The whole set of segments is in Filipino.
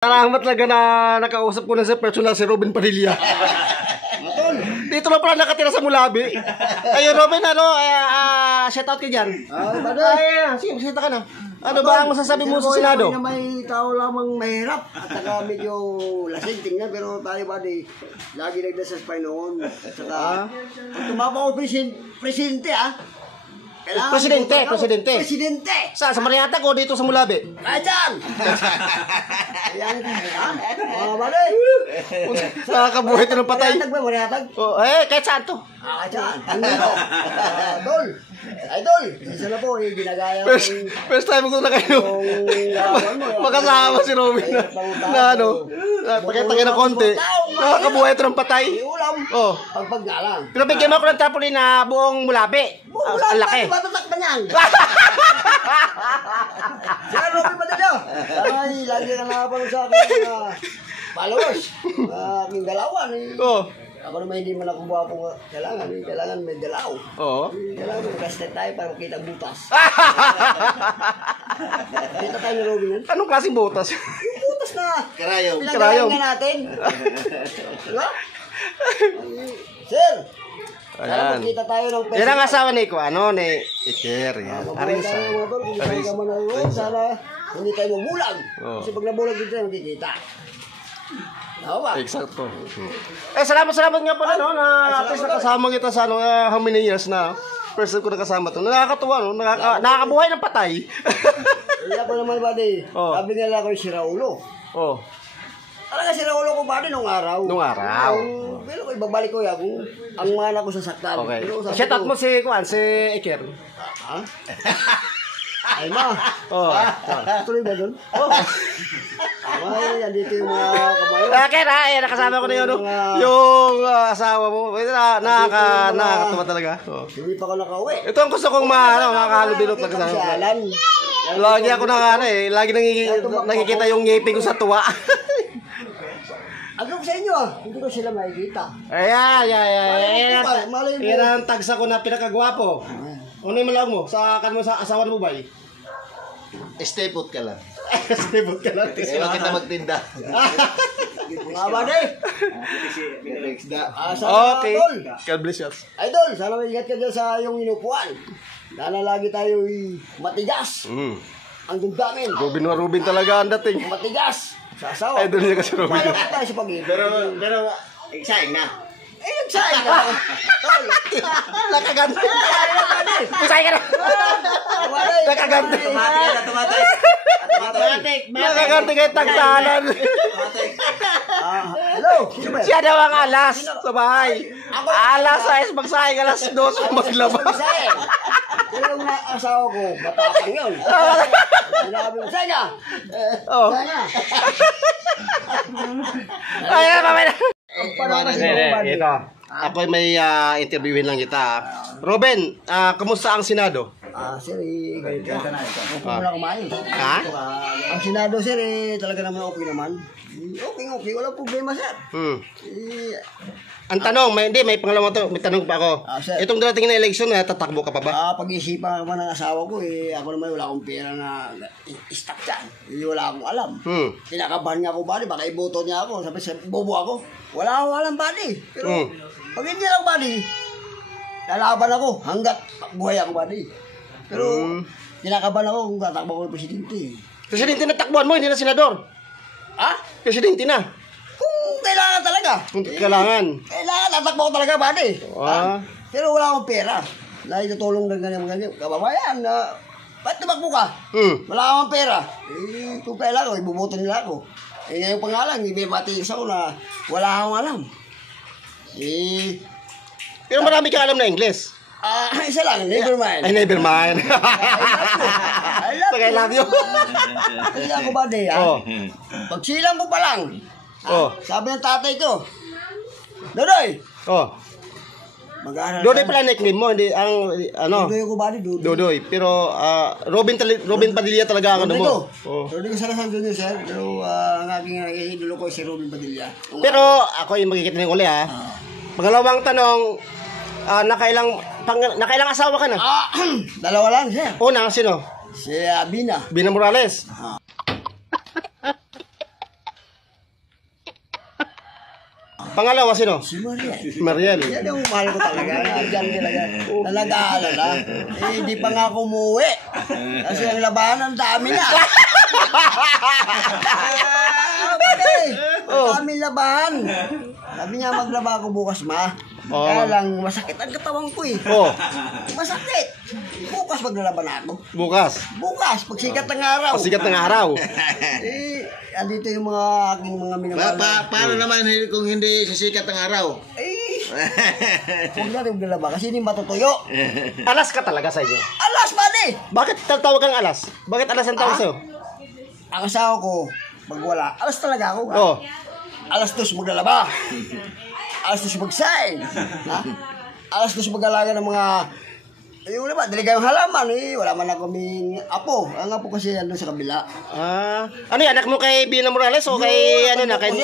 Salamat talaga na nakausap ko na sa personal si Robin Padilla. Dito na pala nakatira sa Mulabi. Ayun Robin, shout out ka dyan. Sige, magsita ka na. Ano ba ang masasabi mo sa Senado? Na may tao lamang mahirap at saka medyo lasing tingnan, pero tayo ba lagi nagdasal pa noon. At saka tumapaw ko presidente Presidente. Sa Mariata ko dito sa Mulabi. Ayan. Ayan. Bale. Nakakabuhay ito ng patay. Mariatag. Kahit saan to? Ayan. Idol. Isa na po, ginagaya ko. First time ko na kayo. Makasama si Robin na pakita kayo ng konti. Nakakabuhay ito ng patay. Pagpag nga lang. Pero bigyan mo ako ng tapulin na buong Mulabi. Ang laki. Matatakpan yan. Siya Robin Padilla. Ay, lagi ka nakapanood sa akin mga followers. Aking dalawan. Ako naman hindi man ako buwapong kailangan may dalaw. Oo. Kailangan may kastet tayo para makita butas. Kita tayo ni Robin yan. Anong klaseng butas? Yung butas na Karayom. pinagalan nga natin. Diba? Sir! Sana magkita tayo ng peso. Yan ang asawa ni Iker. Yan. Arisa. Sana hindi tayo mabulag. Kasi pag nabulag dito tayo magkikita. Tama ba? Eksakto. Salamat nga pala na at least nakasama kita sa how many years na. First time ko nakasama to. Nakakatuwa nakakabuhay ng patay. Iya ko naman buddy. Sabi nila ako si Raulo. Talaga si Raulo ko buddy nung araw. Pero ko ibabalik ko yan ang mana ko sa saktan. Okay. Shout out mo si Iker. Ay ma. Tuloy ba doon? Ay, andito yung mga kamayo. Nakasama ko na yung asawa mo. Nakakatuwa talaga. Hindi pa ako nakauwi. Ito ang gusto kong makahalubinot lang kasama. Lagi ako lagi nakikita yung ngipin ko sa tuwa. Agad sa inyo hindi ko sila makikita. Yan ang tagsa ko na pinakagwapo. Ano yung malang mo? Sa asawa mo ba? Stay put ka lang. Stable ka lang. Ewan kita magtinda. Mga bade. Okay. God bless you. Idol, sana may ingat ka dyan sa iyong inupuan. Sana lagi tayo matigas. Ang damdamin. Robin talaga ang dating. Matigas. Sa asawa. Idol niya kasi Robin. Paano tayo sa pag-ibig? Pero, exciting na. Exciting na. Nakaganda. Usay ka na. Nakaganda. Automatic. Nakaganda kayo tagtalan. Hello. Siya daw ang alas sa bahay. Alas 6 magsahay, alas 2 maglabas. Pero yung asawa ko, matapang yun. Sinabi mo, Sega! Sega! Ayan, mamaya na. Ito. Ako may interviewin lang kita. Robin, kamusta ang Senado? Sir, ganito na ito. Okay muna kumain. Ang Senado, sir, talaga naman okay naman. Okay. Walang problema, sir. Ang tanong, may pangalawa to, may tanong pa ako. Itong darating na eleksyon, tatakbo ka pa ba? Pag-isipan naman ng asawa ko, ako naman wala akong pera na stock dyan. Wala akong alam. Kinakabahan niya ako, buddy, baka iboto niya ako. Sabi, bobo ako. Wala akong alam, buddy. Pero, pag hindi lang, buddy, lalaban ako hanggat buhay ako, buddy. Pero, kinakabahan ako kung tatakbo ko ng presidente. Presidente na takbuhan mo, hindi na senador. Presidente na. Kung kailangan talaga. Kailangan tatakbo ko talaga, buddy. Pero wala akong pera. Naitutulong ng ganyan. Kababayan, ba't tumakbo ka? Wala akong pera. Kung kailangan, ibuboto nila ako. Yung pangalan, may matiis ako na wala akong alam. Pero marami kang alam na English. Isa lang, never mind. Ay, never mind. I love you. Kasi ako, buddy, pag silang mo pa lang, sabi ng tatay ko, Dodoy! Mag-aaral. Dodoy pala nickname mo, hindi ang Dodoy ko, buddy, Dodoy. Pero Robin Padilla talaga ang ano mo. Dodoy ko sana sa Dodoy, sir. Pero ang aking idolo ko si Robin Padilla. Pero ako yung magkikita ng uli Pangalawang tanong, nakailang asawa ka na? Dalawa lang, sir. Una, sino? Si Bina. Bina Morales. Pangalawa, sino? Si Mariel. Mariel. Yan yung mahal ko talaga. Diyan talaga. Na nag-aalala. Hindi pa nga ako umuwi. Kasi ang labanan, dami na. Dami labahan. Sabi niya, maglaba ako bukas, ma. Kaya lang, masakit ang katawan ko eh. Masakit. Bukas maglalaban ako. Bukas. Bukas, pagsikat ng araw. Sikat ng araw. Andito yung mga aking mga minamahal. Paano naman kung hindi sisikat ng araw? Huwag na rin maglalaba kasi hindi matutuyo. Alas ka talaga sa inyo. Alas, buddy! Bakit tatawag kang alas? Bakit alas ang tawag sa'yo? Ang asawa ko, pag wala, alas talaga ako. Oo. Alas 2 maglalaba. Alas 2 magsaing. Alas 2 mag-alaga ng mga... Yung diba, diliga yung halaman eh. Wala man na kaming apo. Ang apo kasi yan doon sa kabila. Ano yan? Anak mo kay Bina Morales o kay ano na? Kay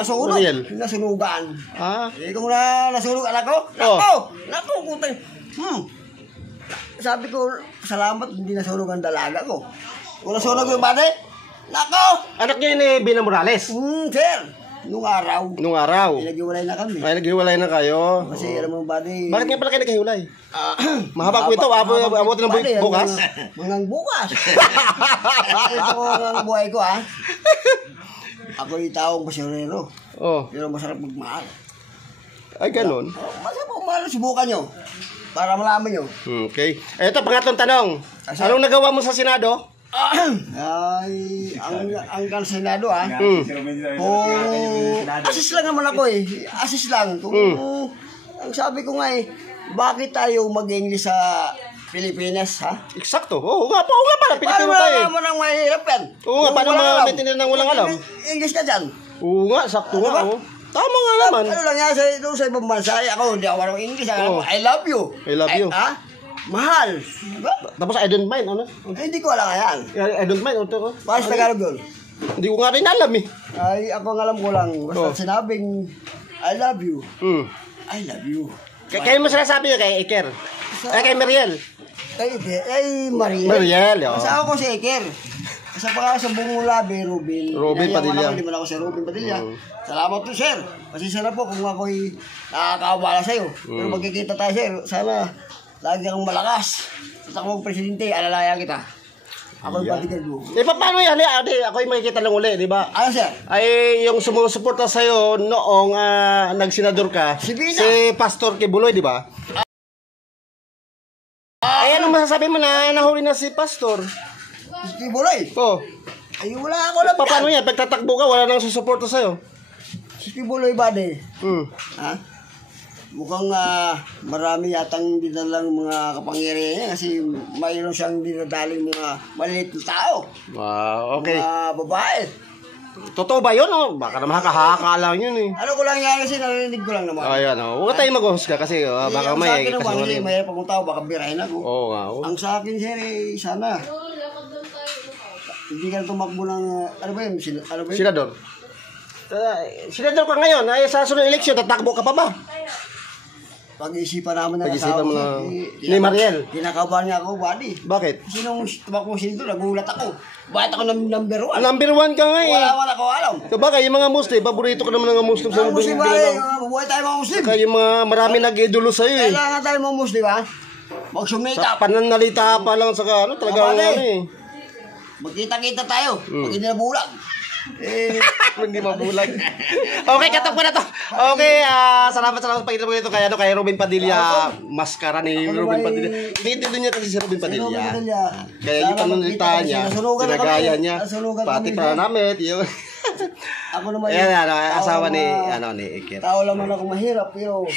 nasunog. Mariel? Nasunugan. Kung nasunog anak ko, Naku, kutang. Sabi ko, salamat hindi nasunog ang dalaga ko. Kung nasunog yung bade, nako! Anak niya ni Bina Morales? Sir. Nung araw. Naghiwalay na kami. Ay, naghiwalay na kayo. Kasi alam mo, buddy. Bakit nga pala kayo naghiwalay? Mahaba ko ito. Abutin ng bukas. Hanggang bukas. Ito ko ang buhay ko, ha? Ako yung taong basurero. Pero masarap magmahal. Ay, ganun. Masarap magmahal. Subukan nyo. Para malaman nyo. Okay. Ito, pangatlong tanong. Anong nagawa mo sa Senado? Ay, ang Senado assist lang naman ako eh. Assist lang. Ang sabi ko nga eh, bakit tayo mag-English sa Pilipinas, ha? Eksakto. Oo nga pala. Pilipino tayo. Paano naman ang mahirap yan? Oo nga, paano mga maintindihan ng walang alam? English ka dyan. Oo nga, sakto nga. Tama nga naman. Ano lang yan, sa ibang bansa, ako hindi ako marunong English. I love you. I love you. Mahal. Diba? Tapos I don't mind, ano? Hindi ko alam nga yan. I don't mind, ano? Paano sa Tagalog yun? Hindi ko nga rin alam eh. Ay, ako ang alam ko lang. Basta sinabing, I love you. I love you. Kaya mo sinasabi niya kay Iker? Kay Mariel? Kay Mariel. Mariel, yun. Asawa ko si Iker. Sa sa buong labi, Robin. Robin Padilla. Hindi mo ako si Robin Padilla. Salamat po, sir. Pasensya na po kung ako'y nakakawala sa'yo. Pero magkikita tayo, sir. Sana lagi kang malakas. At ako presidente, alalayan kita. Ako yung bodyguard mo. Paano yan? Ako yung makikita lang uli, di ba? Ano, sir? Ay, yung sumusuporta sa'yo noong nagsenador ka, si Pastor Kibuloy, di ba? Ay, anong masasabi mo na nahuli na si Pastor? Si Kibuloy? Ay, wala ako lang. Paano yan? Pagtatakbo ka, wala nang susuporta sa'yo. Si Kibuloy ba, ha? Mukhang marami yatang dinalang mga kapangyarihan niya kasi mayroon siyang dinadaling mga maliit na tao. Wow, okay. Mga babae. Totoo ba yun? Baka naman kahaka lang yun eh. Ano ko lang yan kasi narinig ko lang naman. Ayan, huwag tayong mag-husga kasi baka may kasinungaling. May pang tao, baka birahin ako. Oo nga. Ang sa akin, sir, sana. Hindi ka tumakbo ng, ano ba yun? Senador. Senador ka ngayon, ay sa sunod eleksyon, tatakbo ka pa ba? Pag-isipan naman ng Pag-isipan asawa mo ko. ni Mariel. Kinakabahan niya ako, buddy. Bakit? Kasi nung tumakbo siya dito, nagulat ako. Bakit ako number 1? Number 1 ka nga eh. Wala ko alam. Diba yung mga Muslim, paborito ka naman ng mga Muslim sa Ang Muslim ba eh, buhay tayo mga Muslim. Kaya yung mga marami nag-idolo sa'yo eh. Kailangan tayo mga Muslim, ha? Magsumita. Sa pananalita pa lang sa talagang ano eh. Magkita-kita tayo. Pag hindi na bulag. Hindi mabulag. Okay, katap ko na to. Okay, salamat sa pag-inom ko ito kay Robin Padilla. Maskara ni Robin Padilla. Dito niya kasi si Robin Padilla. Kaya yung pananalita niya, sinagaya niya. Pati pananamit. Ako naman asawa ni Iker. Tao naman ako mahirap, pero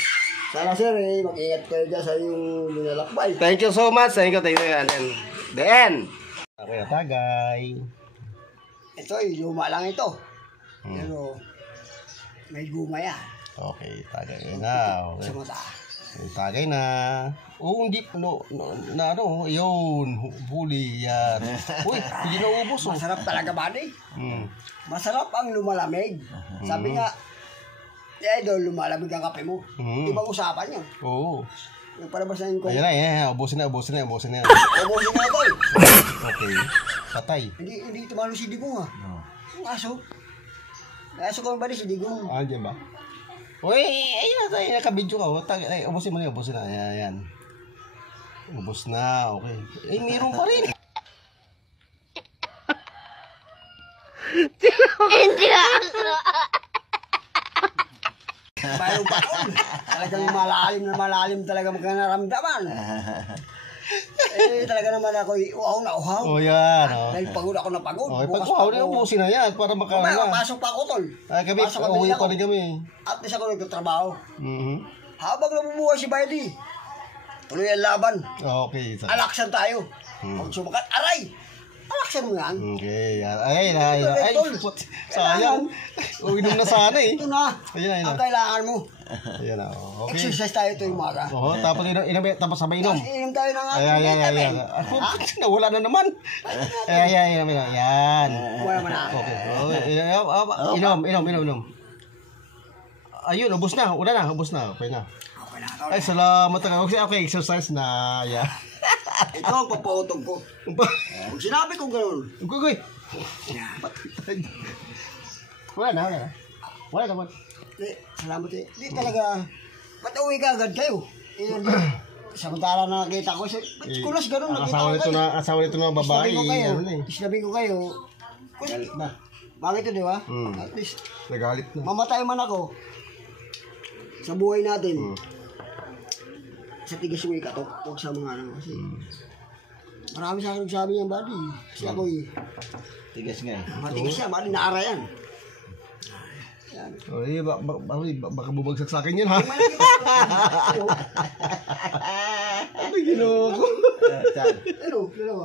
sana sir, mag-ingat kayo dyan sa yung linalakbay. Thank you so much. Thank you. And then, the end. Okay, tagay. Ito luma lang ito. Pero may guma yan. Okay, tagay na. Sa mata. Tagay na. Hindi yun. Huli yan. Uy, hindi na ubos. Masarap talaga ba ni? Masarap ang lumalamig. Sabi nga, idol, lumalamig ang kape mo. Ibang usapan yun. Oo. Yung palabas na yung kong. Ayan, ubusin na. Ubusin na ito. Okay. Patay. Hindi tumalo si Digong, ha? Yung aso. Aso ko ba si Digong? Diyan ba? Uy, ayun na tayo, nakabidyo ka. Ay, ubusin mo na, ubusin na. Ayan. Ubus na, okay. Eh, meron pa rin. Hindi Mayroon pa doon. Talagang malalim talaga magkanaramdaman. Talaga naman ako uhaw na uhaw. Oh, yan. Oh. Dahil pagod ako na pagod. Okay, pag uhaw na, ubusin na yan para Mamaya, makakala. pasok pa ako, tol. Ay, kami, Pasok uwi ako. pa rin kami. At least ako nagtatrabaho. Mhm. Habang nabubuhay si Bailey, tuloy ang laban. Okay. Alaksan tayo. Pag sumakat, aray! Alaksan mo yan. Okay, yan. Ay, put. Sayang. Uinom na sana eh. Ito na. Ayan. Ang kailangan mo. Ayan na. Okay. Exercise tayo ito yung umaga. Oo, tapos tapos sabay inom. Tapos inom tayo ng Ayan. Ako, nawala na naman. Ayan. Wala man na. Okay. Inom. Ayun, ubos na. Una na, ubos na. Okay na. Okay na, tol. Ay, salamat. Okay, exercise na. Yeah. Ito ang papautog ko. Kung sinabi ko gano'n. Gugoy. Wala na. Wala naman. Salamat eh. Di talaga, ba't uwi ka agad kayo? Samantala na nakita ko, kulas gano'n nakita ko kayo. Asawa nito na babae. Sinabi ko kayo, bakit ito, di ba? At least, Nagalit na. mamatay man ako sa buhay natin. Sa tigas yung ikatok, huwag sa mga ano. Kasi marami sa akin nagsabi niyan, buddy. Kasi ako Tigas nga eh. matigas siya, buddy, naara yan. Ay, baka bubagsak sa akin yun, ha? Ano ginawa ko? Ano? Dalawa.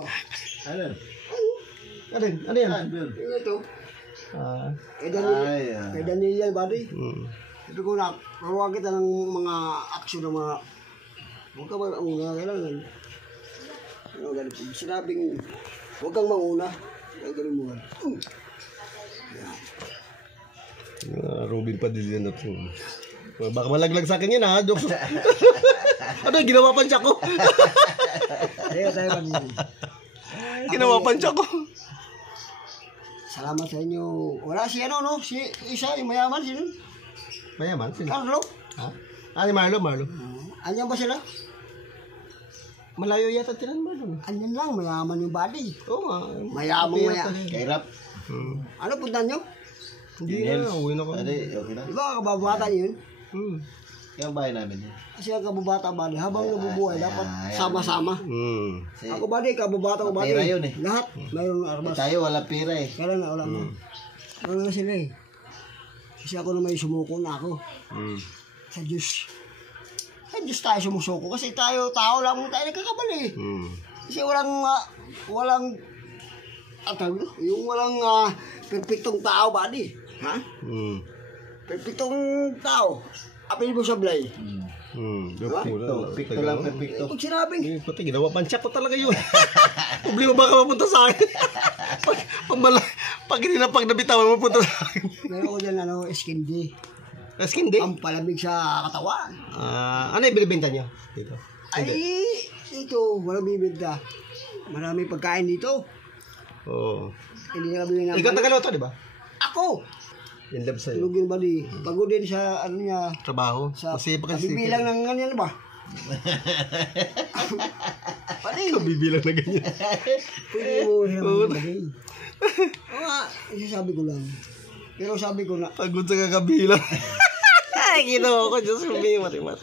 Ano yan? Ito. Kay Ay, Daniel yan, buddy. Sabi ko na, naruwag kita ng mga aksyon ng mga, huwag ka ba ang mga kailangan. Ano ganito? Sinabing, huwag kang manguna. Huwag kang manguna. Robin Padilla na ito. Baka malaglag sa akin yan, ha? Jokes. Ano, ginawa pansya ko. Kaya tayo kanina. Ginawa pansya ko. Salamat sa inyo. Wala si ano, no? Si isa, yung mayaman, sino? Mayaman, sino? Carlo. Ha? Ni Marlo. Anyan ba sila? Malayo yata tinan Marlo. Anyan lang, mayaman yung body. Oo nga. Mayaman. Kay Rap. Ano puntan nyo? Hindi na, uwi na ko. Okay na. Di ba kababata yun? Kaya ang bahay namin yun. Kasi ang kababata body, habang nabubuhay, dapat sama-sama. Ako body, kababata ko body. Pera yun eh. Lahat, mayroong armas. Tayo wala pera eh. Kaya nga, wala mo. Wala na sila eh. Kasi ako na may sumuko na ako. Sa Diyos. Sa Diyos tayo sumusuko. Kasi tayo, tao lang tayo nagkakabali. Kasi walang yung walang perfectong tao ba di? Ha? Perfectong tao. Apil mo sablay. Perfecto lang, perfecto. Pag sinabing, Pati, ginawa pansya ko talaga yun. Problema ba ka mapunta sa akin? Pag hindi na pag nabitawan mapunta sa akin. meron ko dyan skin day. Skin day? Ang palamig sa katawan. Ano yung binibenta niyo? Dito. Ay, ito, walang bibigda. Marami pagkain dito. Oo. Hindi na kami Ikaw tagaloto, di ba? Ako! In love sa'yo. Tulugin ba di? Pagod din sa ano niya. Trabaho. Sa Masipag kasi. bibilang ng ganyan ba? Pati. Bibilang na ganyan. Pwede mo naman magbigay. Oo nga, sabi ko lang. Pero sabi ko na, Pagod sa kakabilang. Ay, ginawa ko. Diyos me, matimat.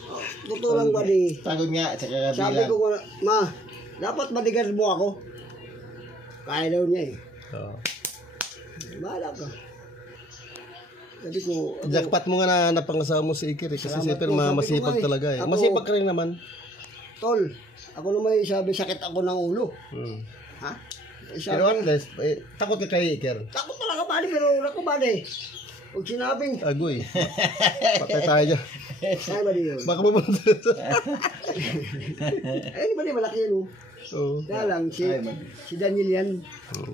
totoo lang ba di? Pagod nga, tsaka Sabi kabilang. ko, ma, dapat matigas mo ako. Kaya daw niya eh. Oo. Bahala ka. Sabi ko, Jackpot mo nga na napangasawa mo si Iker eh. Kasi Salamat siyempre po, sabi ko masipag nga eh. talaga eh. Ako- Masipag ka rin naman. tol, ako naman sabi sakit ako ng ulo. Ha? Sabi, Pero at least, takot ka kay Iker. takot talaga bali, pero ako bali. Pag sinabing, Agoy. Patay tayo dyan. ay bali yun. Baka mapunta sa... Ay, bali, malaki yun. Oh. Oo. Kaya lang, si Daniel yan.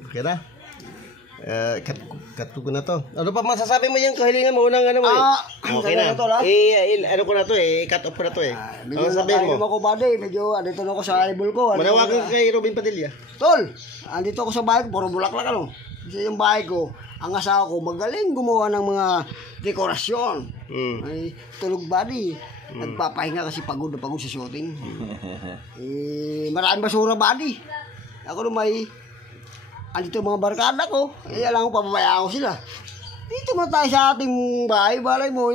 Okay na. Cut ko na to. Ano pa masasabi mo yung kahilingan mo? Unang ano mo eh? Okay na. to, ha? Ano ko na to eh? Cut off ko na to eh. Ano Medyo sabihin nakainom mo? ako bali, medyo andito na ako sa eyeball ko. Manawagan ka kay Robin Padilla. Tol, andito ako sa bahay ko, puro bulaklak ano. Kasi yung bahay ko, ang asawa ko magaling gumawa ng mga dekorasyon. Ay, tulog body. Nagpapahinga kasi pagod na pagod sa shooting. Maraming basura body. Ako naman andito mga barkada ko. Alam ko, papabayaan ko sila. Dito na tayo sa ating bahay-balay mo.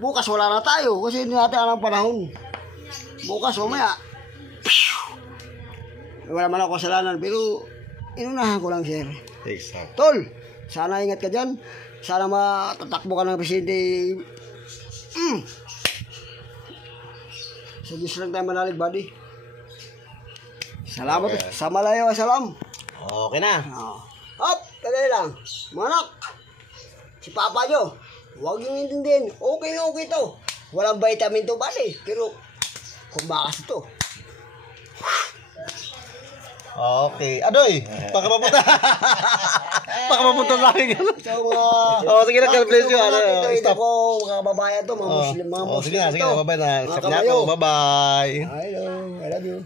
Bukas wala na tayo kasi hindi natin alam panahon. Bukas, mamaya. Wala man ako kasalanan, pero inunahan ko lang, sir. Exact. Tol, sana ingat ka dyan. Sana matatakbo ka ng presidente. Sa Diyos lang tayo manalig, buddy. Salamat. Okay. Sa malayo, salam. Okay na. Hop, tagay lang. Mga anak, si Papa nyo, huwag yung intindihin. Okay na okay to. Walang vitamin to, buddy. Pero, kung bakas ito. Okay. Adoy, baka mapunta. Baka mapunta sa akin yan. So, mga... Sige na, God bless you. Ito ko, mga babayan to, mga Muslim, mga Muslim Sige na, to. bye-bye na. Mga Accept na kabayo. ako. Bye-bye. Hello, I love you.